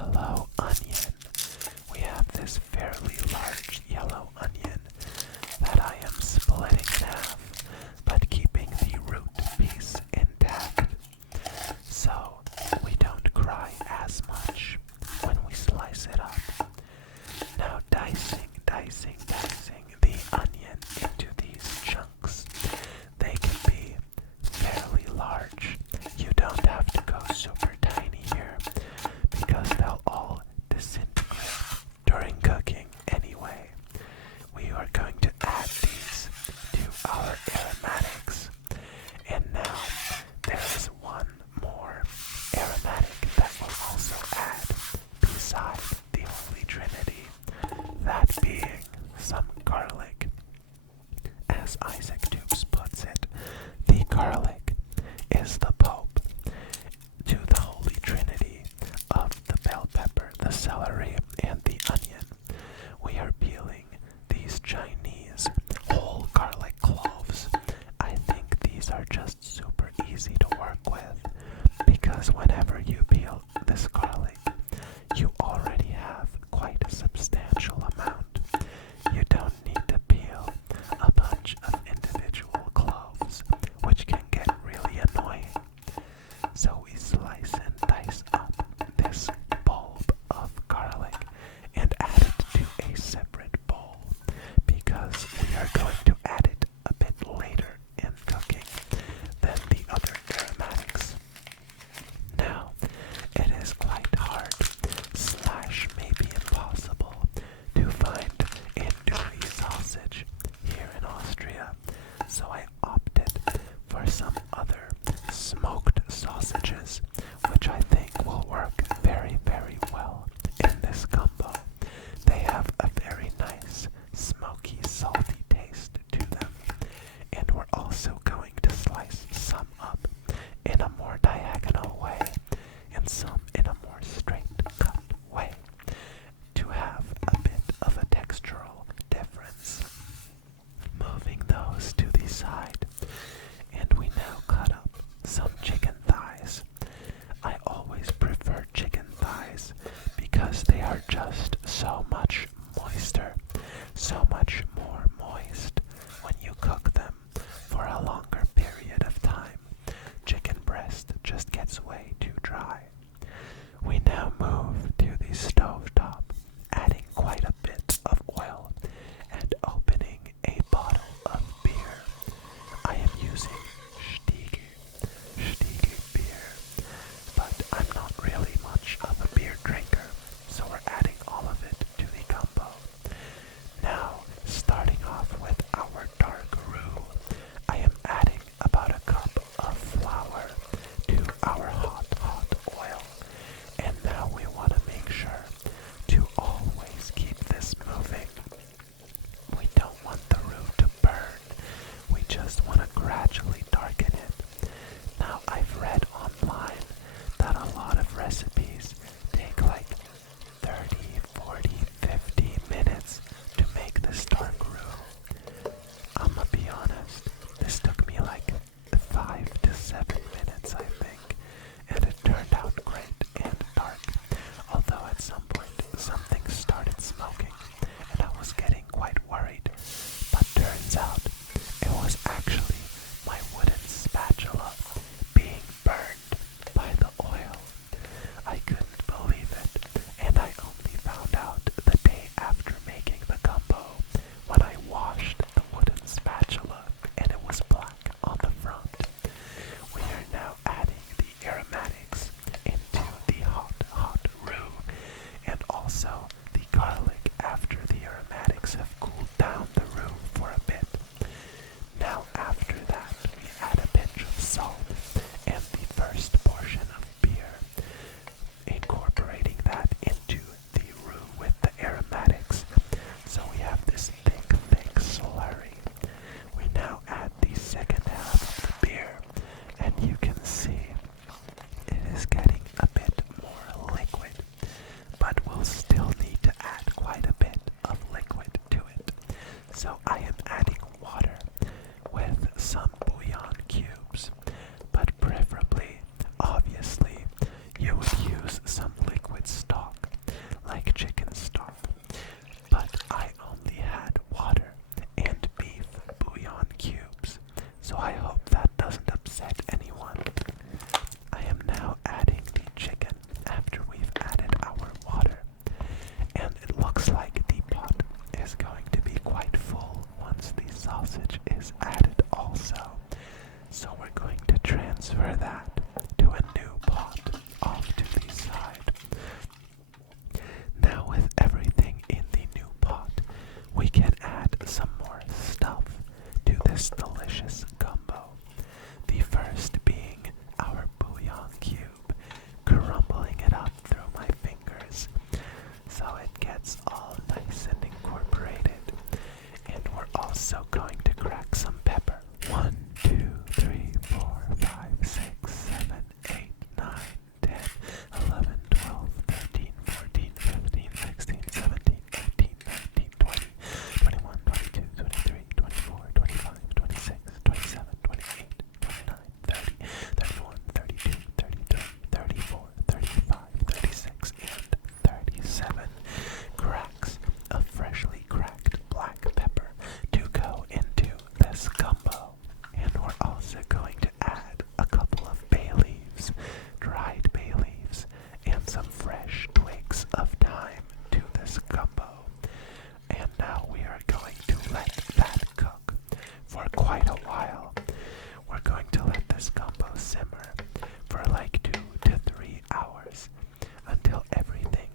yellow onion. We have this fairly large yellow onion that I am splitting in half, but keeping the root piece intact, so we don't cry as much when we slice it up. Now dicing the onion into these chunks. They can be fairly large. You don't have to go super tiny here because they'll all disintegrate during cooking anyway. We are going to add these to our aromatics. And now there is one more aromatic that we'll also add beside the Holy Trinity, that being some garlic. As Isaac Toups puts it, the garlic is the pope to the Holy Trinity of the bell pepper, the celery, and the onion. We are peeling these Chinese whole garlic cloves. I think these are just super easy to work with because whenever you peel this garlic, you already have quite a substantial amount. You don't need to peel a bunch of individual cloves, which can get really annoying. So we slice and dice up this bulb of garlic and add it to a separate bowl because we are going to add it a bit later in cooking than the other aromatics. Now, it is quite hard, slash maybe impossible, to find andouille sausage here in Austria, so I opted for some other smoked sausages, which I think will work very, very well in this gumbo. They have a very nice, smoky, salty taste to them, and we're also going to slice some up in a more diagonal way and some in a more straight cut way to have a bit of a textural difference. Moving those to the side, and we now cut up some chicken thighs. I always prefer chicken thighs because they are just so much moister, so much more moist when you cook them for a longer period of time. Chicken breast just gets way too dry. We now move to the stovetop, adding quite a bit of oil and opening a bottle of beer. I am using Stiege beer, but I'm not really much of a beer drinker, so we're adding all of it to the gumbo. Now, start going to crack some pepper. 1, 2, 3, 4, 5, 6, 7, 8, 9, 10, 11, 12, 13, 14, 15, 16, 17, 18, 19, 20, 21, 22, 23, 24, 25, 26, 27, 28, 29, 30, 31, 32, 33, 34, 35, 36, and 37 cracks of freshly cracked black pepper to go into this gumbo. And we're also going to add a couple of bay leaves, dried bay leaves, and some fresh twigs of thyme to this gumbo. And now we are going to let that cook for quite a while. We're going to let this gumbo simmer for like 2 to 3 hours until everything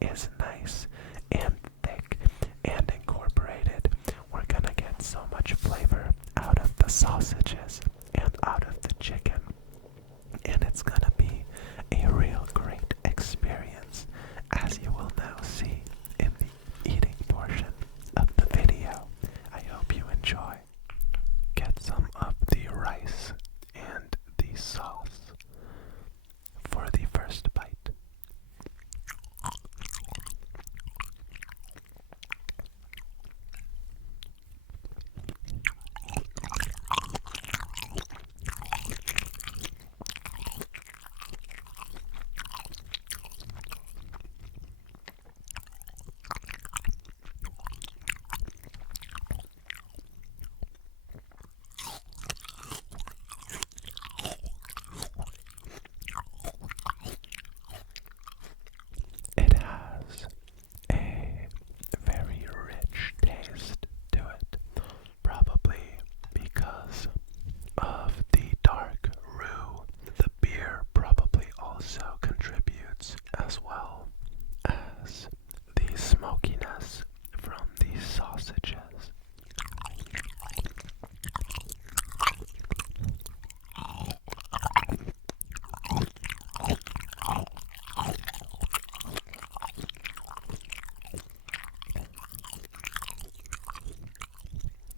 is nice and thick and incorporated. We're gonna get so much flavor out of the sausages and out of the chicken, and it's gonna be a real great experience, as you will now see in the eating portion of the video. I hope you enjoy. Get some of the rice and the sauce for the first bite. It has a very rich taste to it, probably because of the dark roux. The beer probably also contributes, as well as the smokiness from the sausages.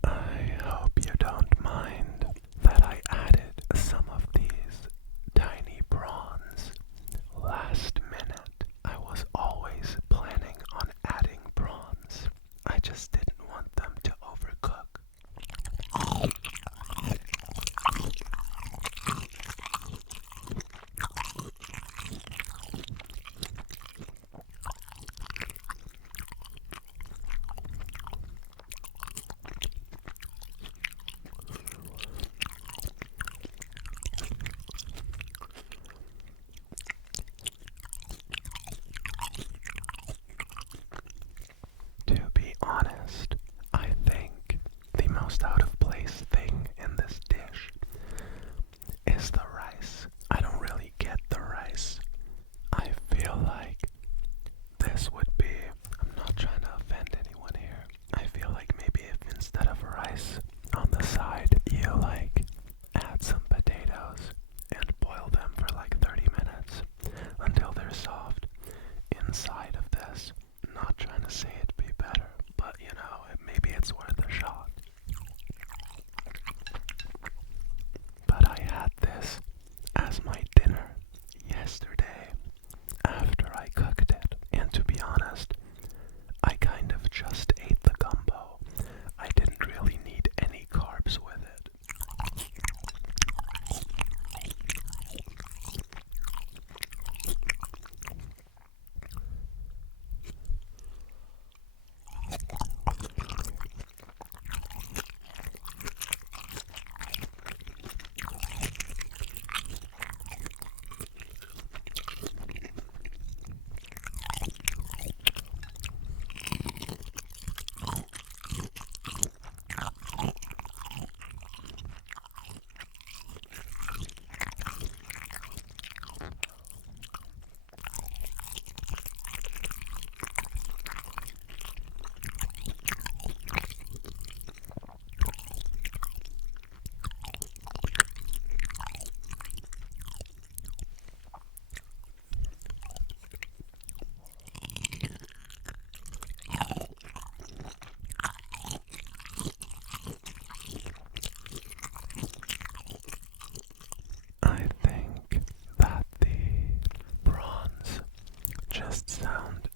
I hope you don't mind that I added some of these tiny prawns last minute. I was always planning on adding prawns. I just didn't want them to overcook. To be honest, I think the most out of place thing in this dish is the rice. I don't really get the rice. I feel like this would be, I'm not trying to offend anyone here, I feel like maybe if instead of rice on the side, you like add some potatoes and boil them for like 30 minutes until they're soft inside of this. Not trying to say it'd be better, but you know, maybe it's worth a shot. But I had this as my dinner yesterday after I cooked it, and to be honest, I kind of just ate the gumbo. I didn't really need any carbs with it.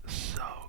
so